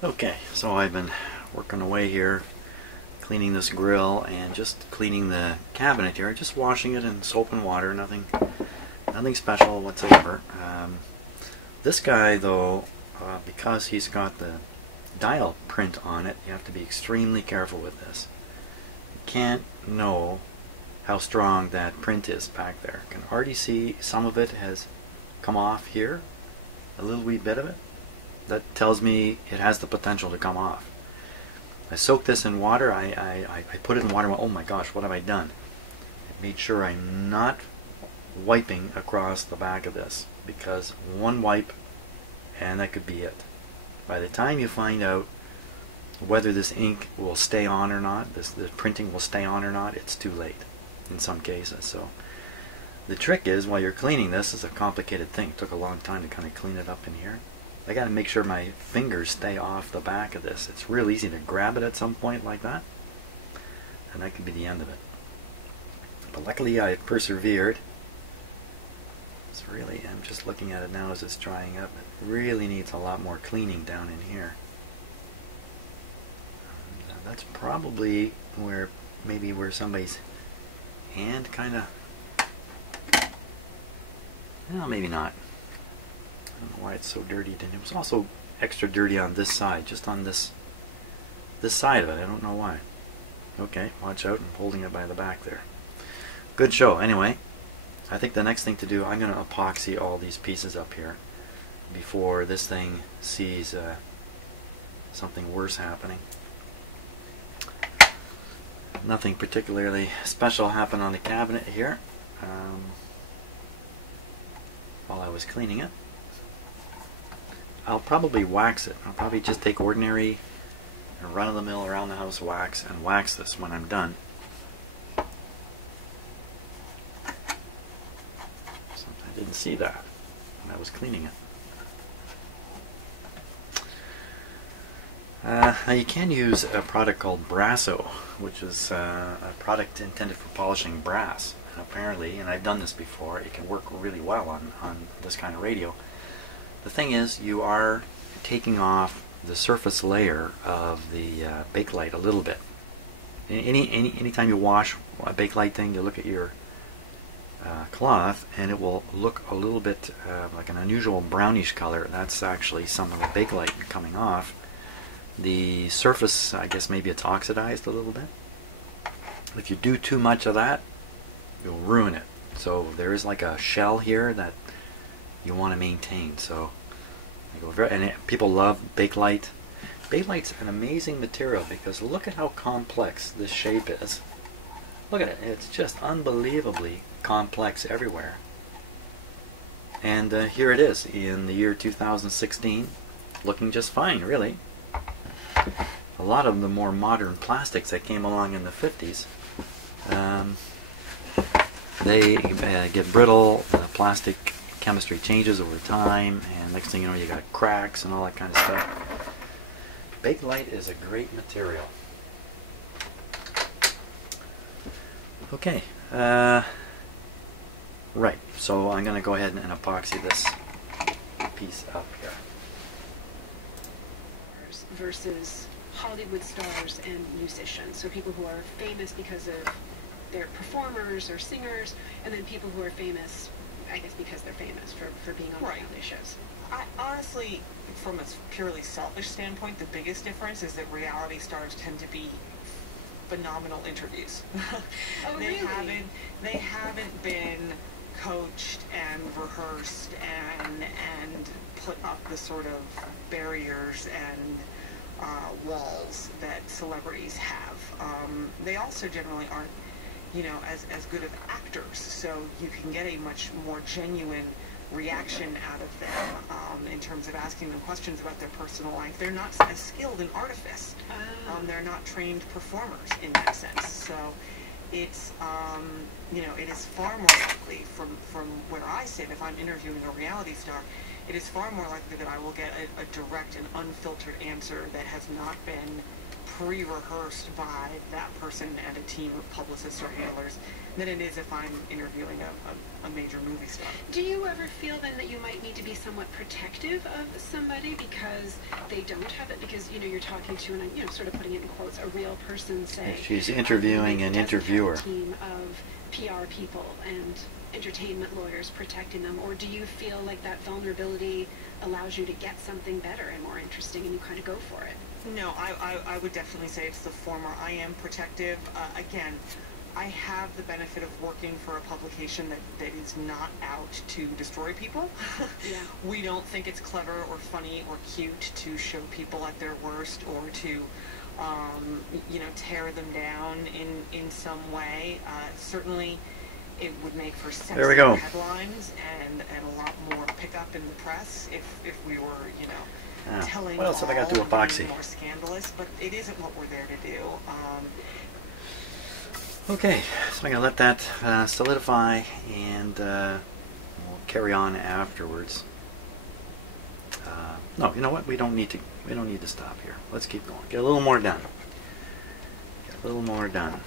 Okay, so I've been working away here, cleaning this grill and just cleaning the cabinet here, just washing it in soap and water, nothing special whatsoever. This guy though, because he's got the dial print on it, you have to be extremely careful with this. You can't know how strong that print is back there. You can already see some of it has come off here, a little wee bit of it. That tells me it has the potential to come off. I soaked this in water. I put it in water and went, oh my gosh, what have I done? I made sure I'm not wiping across the back of this, because one wipe and that could be it. By the time you find out whether this ink will stay on or not, the printing will stay on or not, it's too late in some cases. So the trick is, while you're cleaning this, is a complicated thing. It took a long time to kind of clean it up in here. I got to make sure my fingers stay off the back of this. It's real easy to grab it at some point like that, and that could be the end of it. But luckily I persevered. It's really, I'm just looking at it now as it's drying up. It really needs a lot more cleaning down in here. And that's probably where, maybe where somebody's hand kind of, well, maybe not. I don't know why it's so dirty. And it was also extra dirty on this side, just on this side of it. I don't know why. Okay, watch out. I'm holding it by the back there. Good show. Anyway, I think the next thing to do, I'm going to epoxy all these pieces up here before this thing sees something worse happening. Nothing particularly special happened on the cabinet here while I was cleaning it. I'll probably wax it. I'll probably just take ordinary run-of-the-mill around the house wax and wax this when I'm done. So I didn't see that when I was cleaning it. Now you can use a product called Brasso, which is a product intended for polishing brass. And apparently, and I've done this before, it can work really well on this kind of radio. The thing is, you are taking off the surface layer of the Bakelite a little bit. Anytime you wash a Bakelite thing, you look at your cloth and it will look a little bit like an unusual brownish color. That's actually some of the Bakelite coming off. The surface, I guess maybe it's oxidized a little bit. If you do too much of that, you'll ruin it. So there is like a shell here that you want to maintain. So people love Bakelite. Bakelite's an amazing material because look at how complex this shape is. Look at it. It's just unbelievably complex everywhere. And here it is in the year 2016, looking just fine, really. A lot of the more modern plastics that came along in the 50s, they get brittle. The plastic chemistry changes over time, and next thing you know, you got cracks and all that kind of stuff. Bakelite is a great material. Okay, right, so I'm going to go ahead and epoxy this piece up here. Versus Hollywood stars and musicians, so people who are famous because of their performers or singers, and then people who are famous, I guess, because they're famous for being on reality shows. I honestly, from a purely selfish standpoint, the biggest difference is that reality stars tend to be phenomenal interviews. Oh, they really? They haven't been coached and rehearsed and put up the sort of barriers and walls that celebrities have. They also generally aren't, you know, as good of actors, so you can get a much more genuine reaction out of them in terms of asking them questions about their personal life. They're not as skilled in artifice. They're not trained performers in that sense. So it's, you know, it is far more likely from where I sit, if I'm interviewing a reality star, it is far more likely that I will get a direct and unfiltered answer that has not been pre-rehearsed by that person and a team of publicists or handlers than it is if I'm interviewing a major movie star. Do you ever feel then that you might need to be somewhat protective of somebody because they don't have it? Because, you know, you're talking to, and I'm, you know, sort of putting it in quotes, a real person, say. She's interviewing an interviewer. A team of PR people and entertainment lawyers protecting them, or do you feel like that vulnerability allows you to get something better and more interesting and you kind of go for it? No, I would definitely say it's the former. I am protective. Again, I have the benefit of working for a publication that is not out to destroy people. Yeah. We don't think it's clever or funny or cute to show people at their worst or to, you know, tear them down in some way. Certainly, it would make for sexier headlines and a lot more pickup in the press if we were, you know, telling what else have I got to do? Epoxy. More scandalous, but it isn't what we're there to do. Okay, so I'm gonna let that solidify, and we'll carry on afterwards. No, you know what? We don't need to stop here. Let's keep going. Get a little more done. Get a little more done.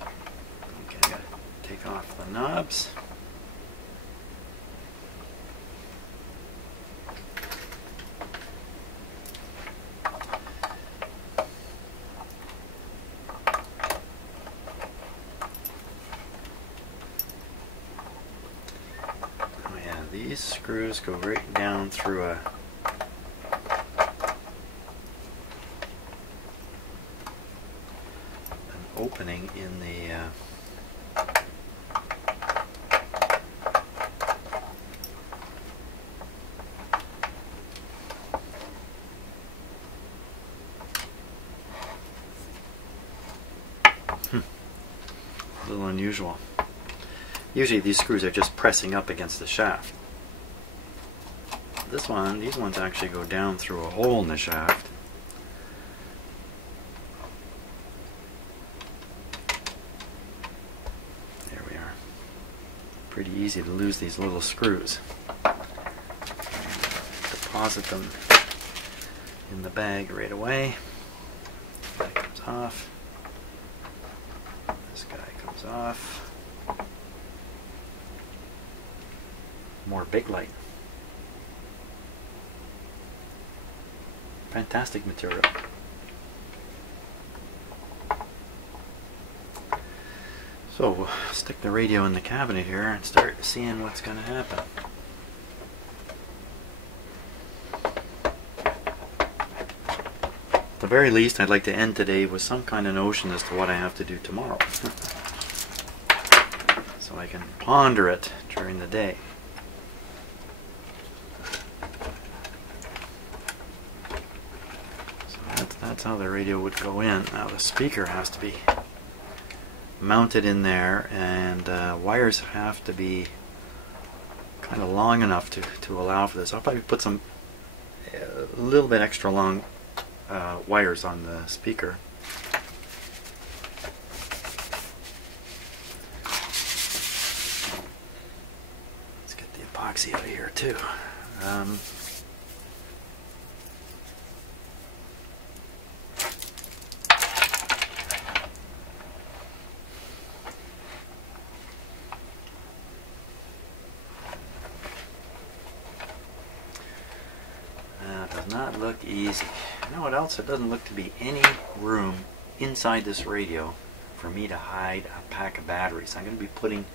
Okay, I gotta take off the knobs. These screws go right down through an opening in the a little unusual. Usually these screws are just pressing up against the shaft. These ones actually go down through a hole in the shaft. There we are. Pretty easy to lose these little screws. Deposit them in the bag right away. That comes off. This guy comes off. More big light. Fantastic material. So we'll stick the radio in the cabinet here and start seeing what's going to happen. At the very least, I'd like to end today with some kind of notion as to what I have to do tomorrow. So I can ponder it during the day. That's how the radio would go in. Now the speaker has to be mounted in there, and wires have to be kind of long enough to allow for this. I'll probably put a little bit extra long wires on the speaker. Let's get the epoxy out of here too. Not look easy. You know what else? It doesn't look to be any room inside this radio for me to hide a pack of batteries. I'm going to be putting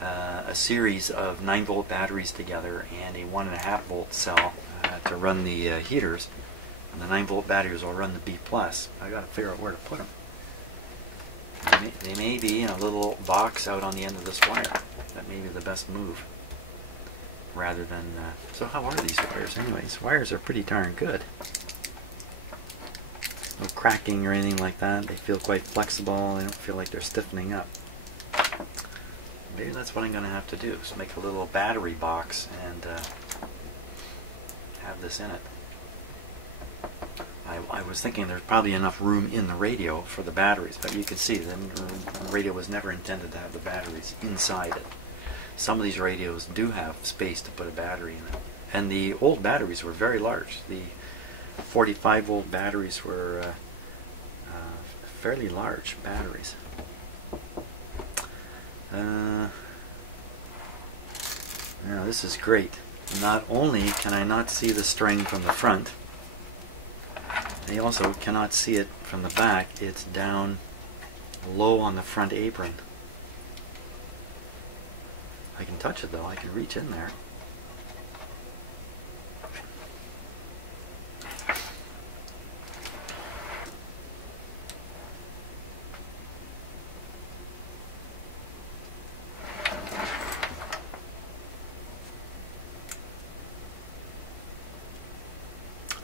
a series of 9-volt batteries together and a 1.5-volt cell to run the heaters, and the 9-volt batteries will run the B+. I got to figure out where to put them. They may be in a little box out on the end of this wire. That may be the best move. Rather than, so how are these wires anyway? These wires are pretty darn good. No cracking or anything like that. They feel quite flexible. They don't feel like they're stiffening up. Maybe that's what I'm going to have to do, is make a little battery box and have this in it. I was thinking there's probably enough room in the radio for the batteries, but you can see the radio was never intended to have the batteries inside it. Some of these radios do have space to put a battery in it. And the old batteries were very large. The 45-volt batteries were fairly large batteries. Now this is great. Not only can I not see the string from the front, I also cannot see it from the back. It's down low on the front apron. I can touch it though. I can reach in there.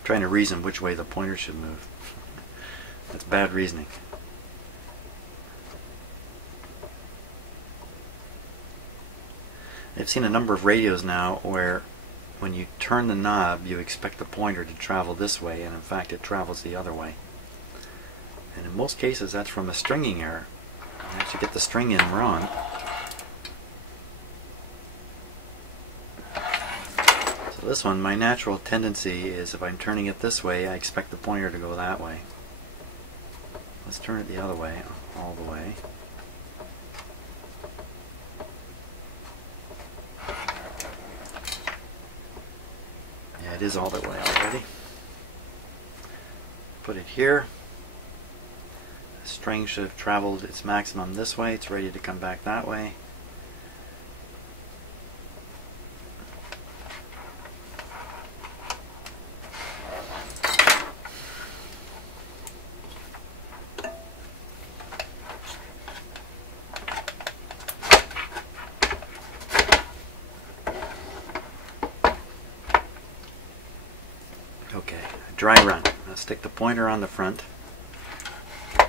Trying to reason which way the pointer should move. That's bad reasoning. I've seen a number of radios now where when you turn the knob you expect the pointer to travel this way, and in fact it travels the other way. And in most cases that's from a stringing error. You actually get the string in wrong. So this one, my natural tendency is if I'm turning it this way, I expect the pointer to go that way. Let's turn it the other way, all the way. Yeah, it is all the way already. Put it here. The string should have traveled its maximum this way. It's ready to come back that way. Okay, dry run. I'll stick the pointer on the front. I'll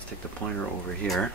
stick the pointer over here.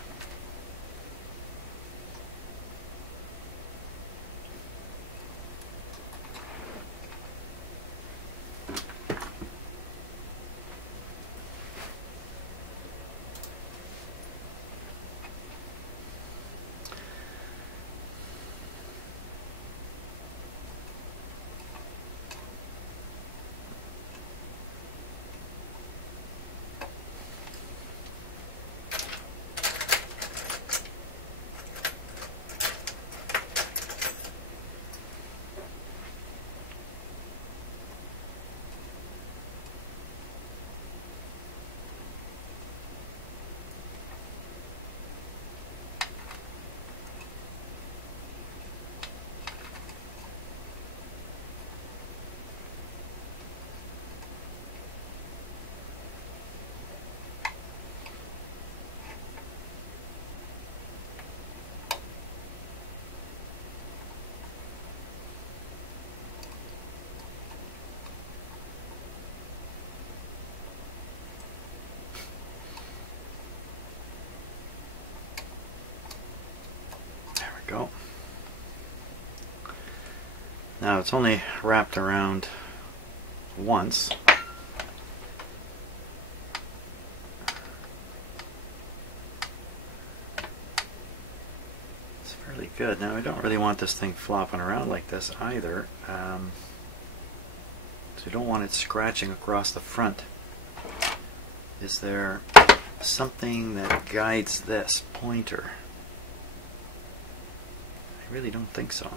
Go. Now it's only wrapped around once. It's fairly good. Now I don't really want this thing flopping around like this either. So you don't want it scratching across the front. Is there something that guides this pointer? I really don't think so.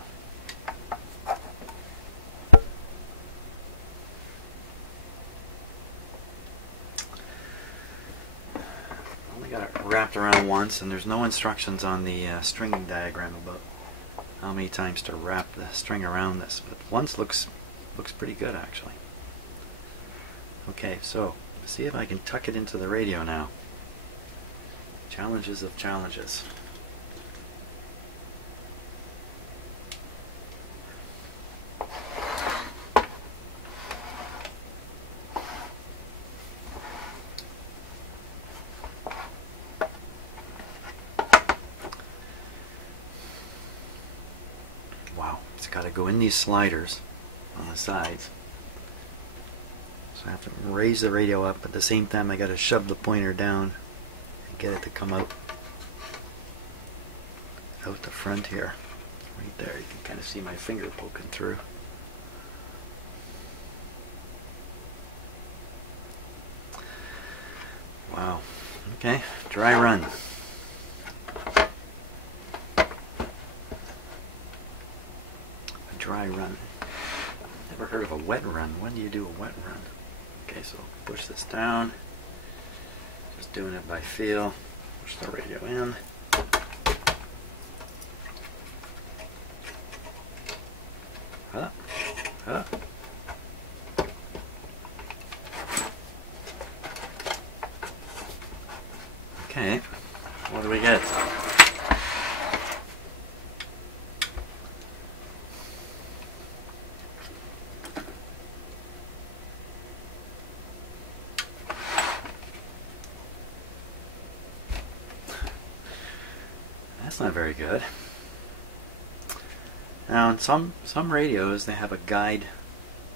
Only got it wrapped around once, and there's no instructions on the stringing diagram about how many times to wrap the string around this. But once looks pretty good actually. Okay, so see if I can tuck it into the radio now. Challenges of challenges. Got to go in these sliders on the sides. So I have to raise the radio up, but at the same time I got to shove the pointer down and get it to come out the front here. Right there, you can kind of see my finger poking through. Wow. Okay, dry run. A dry run. Never heard of a wet run. When do you do a wet run? Okay, so push this down. Just doing it by feel. Push the radio in. Up, up. Okay, what do we get? That's not very good. Now, in some radios, they have a guide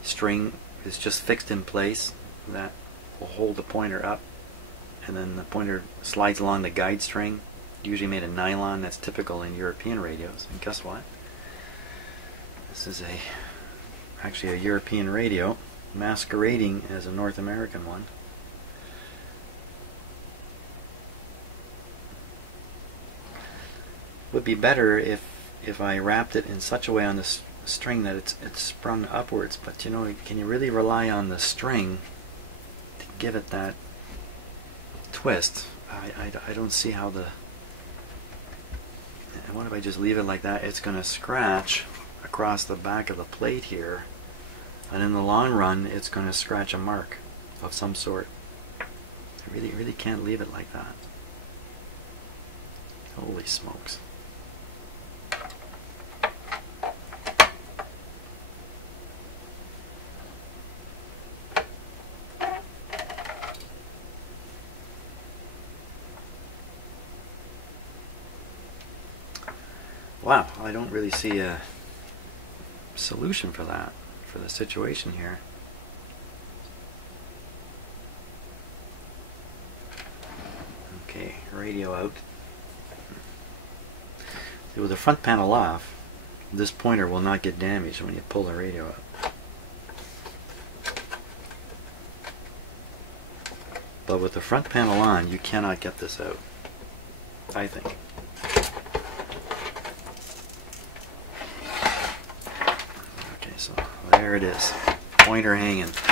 string that's just fixed in place that will hold the pointer up, and then the pointer slides along the guide string, usually made of nylon. That's typical in European radios. And guess what? This is actually a European radio masquerading as a North American one. Would be better if I wrapped it in such a way on this string that it's sprung upwards, but you know, can you really rely on the string to give it that twist? I don't see how the... And what if I just leave it like that? It's going to scratch across the back of the plate here, and in the long run it's going to scratch a mark of some sort. I really can't leave it like that. Holy smokes. Wow, I don't really see a solution for that, for the situation here. Okay, radio out. See, with the front panel off, this pointer will not get damaged when you pull the radio out. But with the front panel on, you cannot get this out, I think. So there it is, pointer hanging. Let's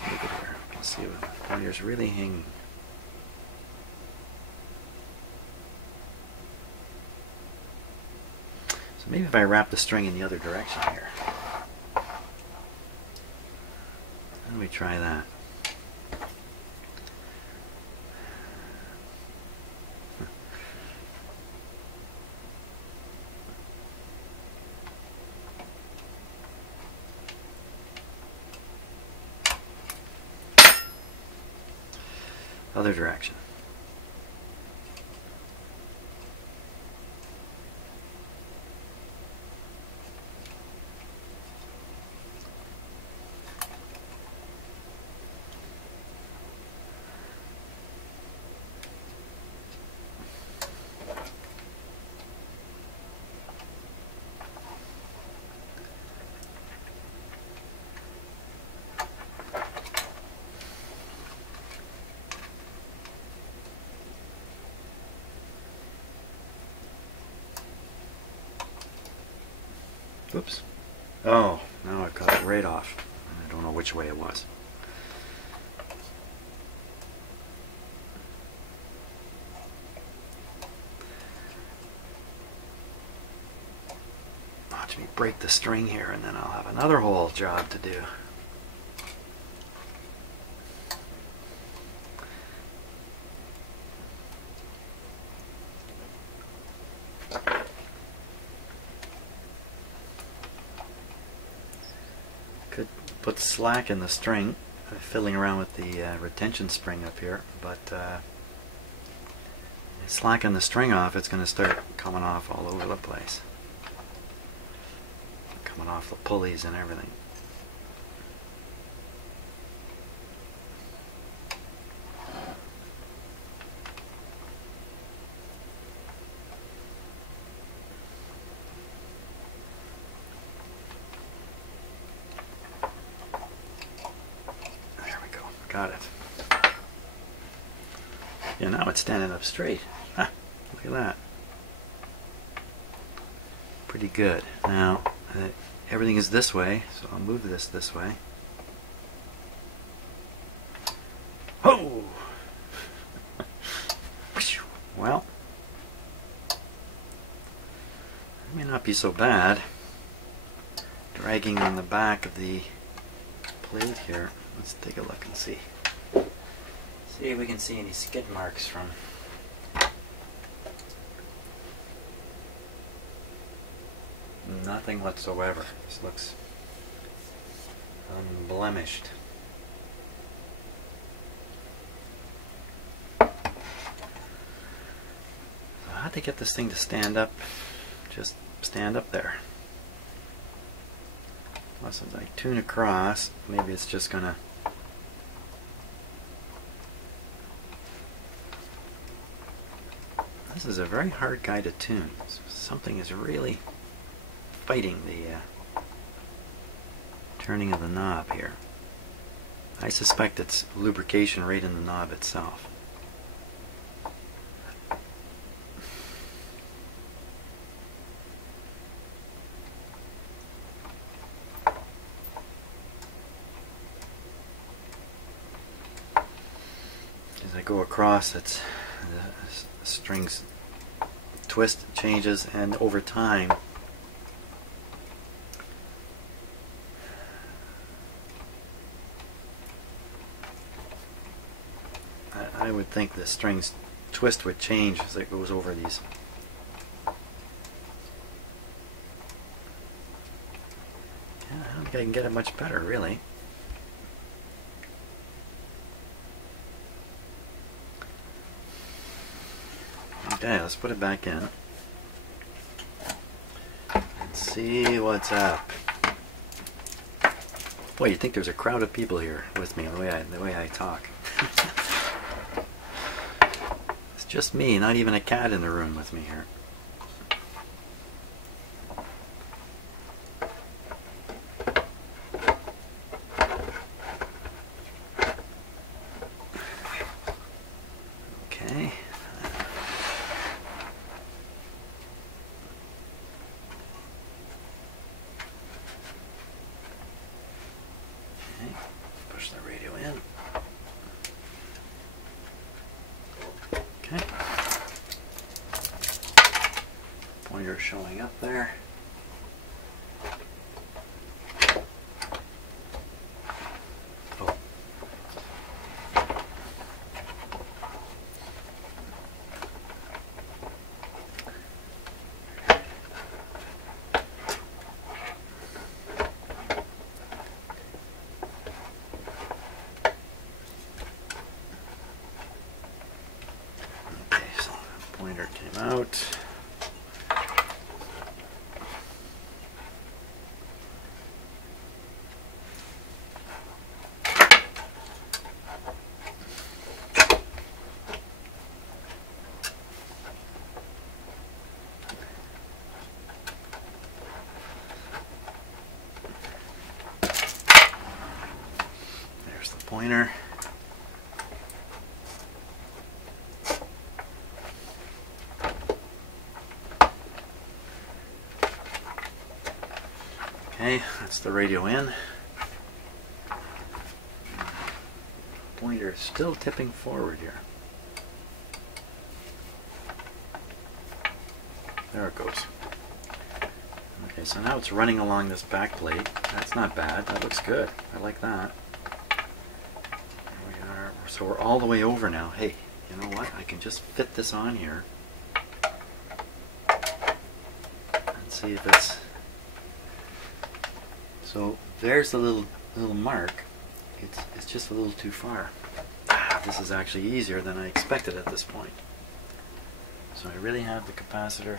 move it here. Let's see what the pointer's really hanging. So maybe if I wrap the string in the other direction here. Let me try that. Other direction. Oops. Oh, now I cut it right off. I don't know which way it was. Watch me break the string here, and then I'll have another whole job to do. Could put slack in the string, fiddling around with the retention spring up here, but slacking the string off, it's going to start coming off all over the place. Coming off the pulleys and everything. got it. Yeah, now it's standing up straight. Ah, look at that. Pretty good. Now, everything is this way, so I'll move this way. Oh! Well, it may not be so bad. Dragging on the back of the plate here. Let's take a look and see. See if we can see any skid marks from. Nothing whatsoever. This looks unblemished. So how'd they get this thing to stand up? Just stand up there. Unless as I tune across, maybe it's just gonna. This is a very hard guy to tune. Something is really fighting the turning of the knob here. I suspect it's lubrication right in the knob itself. As I go across, the strings twist, changes, and over time I would think the strings twist would change as it goes over these. Yeah, I don't think I can get it much better, really. Okay, let's put it back in and see what's up. Boy, you'd think there's a crowd of people here with me the way I talk. It's just me, not even a cat in the room with me here. Okay. Push the radio in. Okay. Pointer showing up there. Oh. Okay, so the pointer came out. There's the pointer. Okay, that's the radio in. Pointer is still tipping forward here. There it goes. Okay, so now it's running along this back plate. That's not bad. That looks good. I like that. So we're all the way over now. Hey, you know what? I can just fit this on here and see if it's. So there's the little mark. It's just a little too far. This is actually easier than I expected at this point. So I really have the capacitor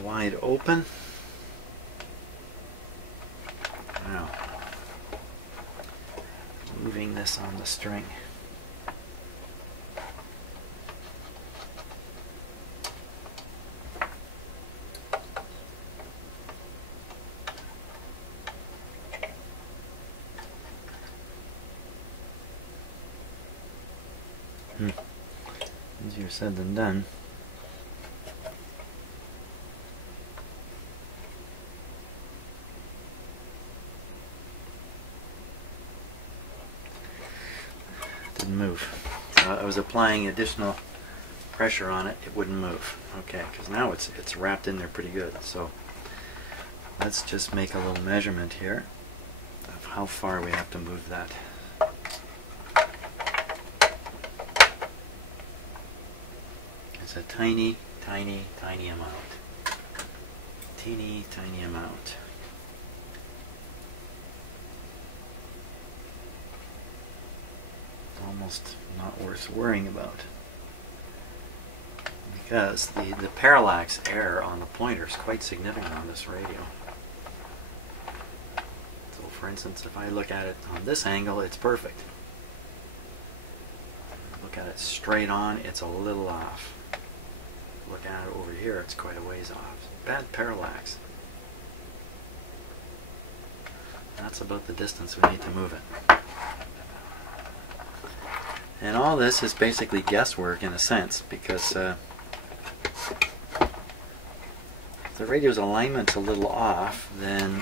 wide open. Now, moving this on the string. Easier said than done. Didn't move. So I was applying additional pressure on it. It wouldn't move. Okay, because now it's wrapped in there pretty good. So let's just make a little measurement here of how far we have to move that. It's a tiny, tiny, tiny amount. Teeny, tiny amount. Almost not worth worrying about, because the parallax error on the pointer is quite significant on this radio. So for instance, if I look at it on this angle, it's perfect. Look at it straight on, it's a little off. Look at it over here, it's quite a ways off. Bad parallax. That's about the distance we need to move it. And all this is basically guesswork in a sense, because if the radio's alignment's a little off, then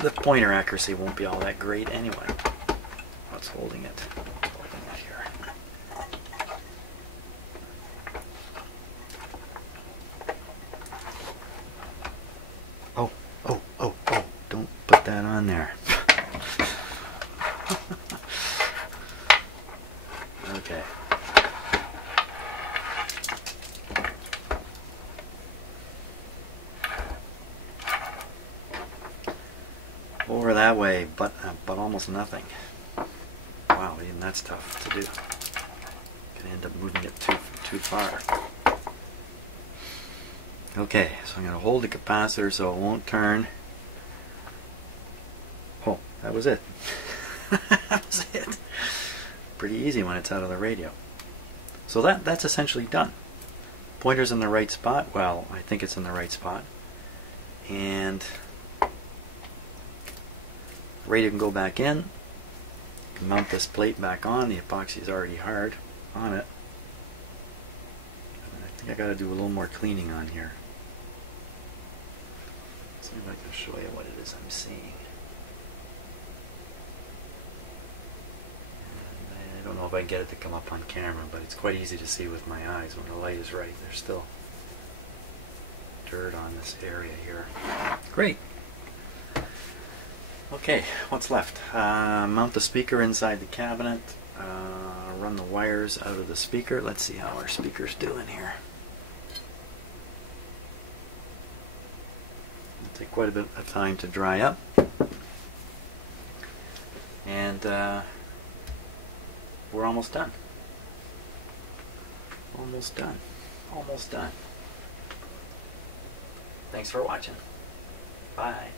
the pointer accuracy won't be all that great anyway. What's holding it? What's holding it here? Oh, oh, oh, oh, don't put that on there. Okay. Over that way, but almost nothing. Wow, even that's tough to do. Gonna end up moving it too far. Okay, so I'm gonna hold the capacitor so it won't turn. Oh, that was it. That was it. Pretty easy when it's out of the radio. So that's essentially done. Pointer's in the right spot. Well, I think it's in the right spot. And the radio can go back in. You can mount this plate back on. The epoxy is already hard on it. I think I got to do a little more cleaning on here. Let's see if I can show you what it is I'm seeing. I don't know if I can get it to come up on camera, but it's quite easy to see with my eyes when the light is right. There's still dirt on this area here. Great. Okay, what's left? Mount the speaker inside the cabinet. Run the wires out of the speaker. Let's see how our speaker's doing here. It'll take quite a bit of time to dry up. And we're almost done. Almost done. Almost done. Thanks for watching. Bye.